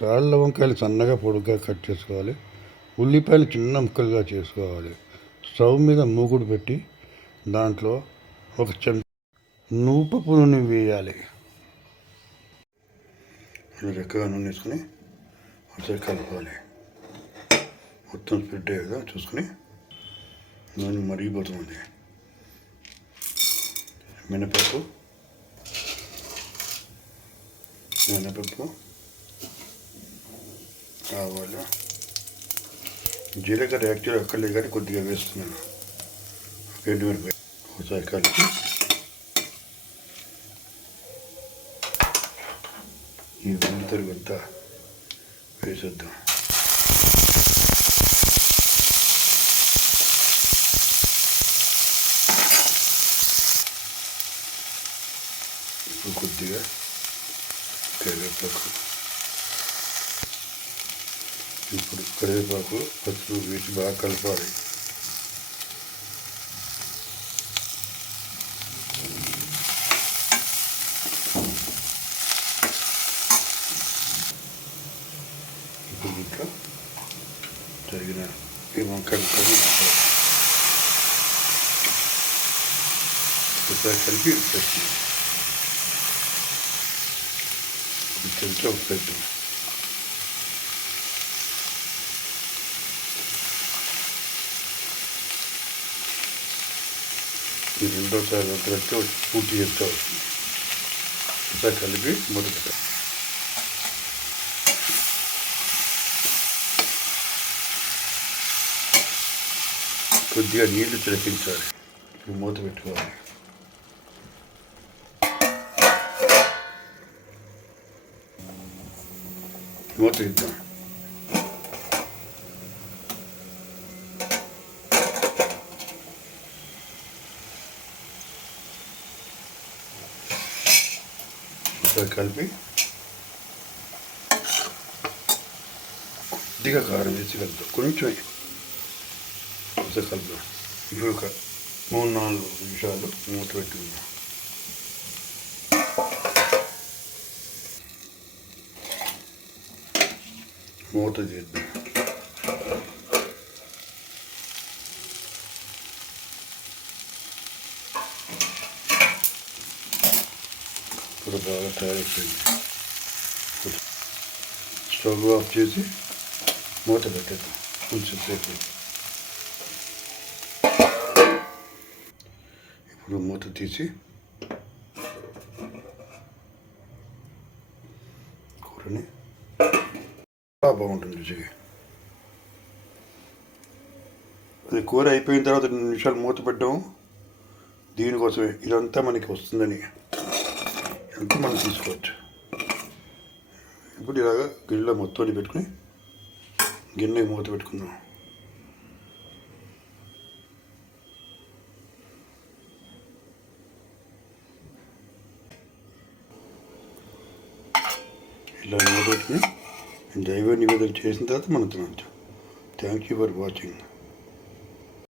చాళ్ళ వంకాయలు సన్నగా పొడుగ్గా కట్ చేసుకోవాలి. ఉల్లిపాయలు చిన్న ముక్కలుగా చేసుకోవాలి. స్టవ్ మీద మూకుడు పెట్టి దాంట్లో ఒక చెంచా నూపపు నూనె వేయాలి. రెక్కగా నూనె వేసుకొని ఒకసారి కలపాలి. మొత్తం స్ప్రెడ్ అయ్యేదా చూసుకొని నూనె మరిగిపోతుంది. మినపప్పు ఆవాలు, జీలకర్ర యాక్చువల్ అక్కర్లేదు కానీ కొద్దిగా వేస్తున్నాను. ఎండుమిరపకాయ ఒకసారి కలిపి ఈ మెంతులు అంతా వేసేద్దాం. ఇప్పుడు కొద్దిగా కరివేపాకు పసుపు వేసి బాగా కలపాలి. ఇప్పుడు ఇంకా జరిగిన ఈ వంకాయ ఒకసారి కలిపి పెట్టి చెంచా ఉప్పు ఈ రెండోసారి వంటలతో పూర్తి చేస్తూ వస్తుంది. ఒకసారి కలిపి మొదలుపెట్టాలి. కొద్దిగా నీళ్లు చిలకించాలి. మూత పెట్టుకోవాలి. మూత ఇద్దాం. కలిపి కొద్దిగా కారం వేసి కలుపుతాం. కొంచెం కలుపుతాం. ఇప్పుడు ఒక 3-4 నిమిషాలు మూత పెట్టుకుందాం. మూత చేద్దాం. ఇప్పుడు బాగా తయారైపోయింది. స్టవ్ ఆఫ్ చేసి మూత పెట్టేద్దాం కొంచెం సేపు. ఇప్పుడు మూత తీసి కూరని చాలా బాగుంటుంది రుచిగా. అది కూర అయిపోయిన తర్వాత 2 నిమిషాలు మూత పెట్టాము. దీనికోసమే ఇదంతా మనకి వస్తుందని అంతా మనం తీసుకోవచ్చు. ఇప్పుడు ఇలాగ గిన్నెలో మొత్తం పెట్టుకుని గిన్నె మూత పెట్టుకుందాం. ఇలా మూత పెట్టుకుని దైవ నివేదన చేసిన తర్వాత మనం తినచ్చు. Thank you for watching.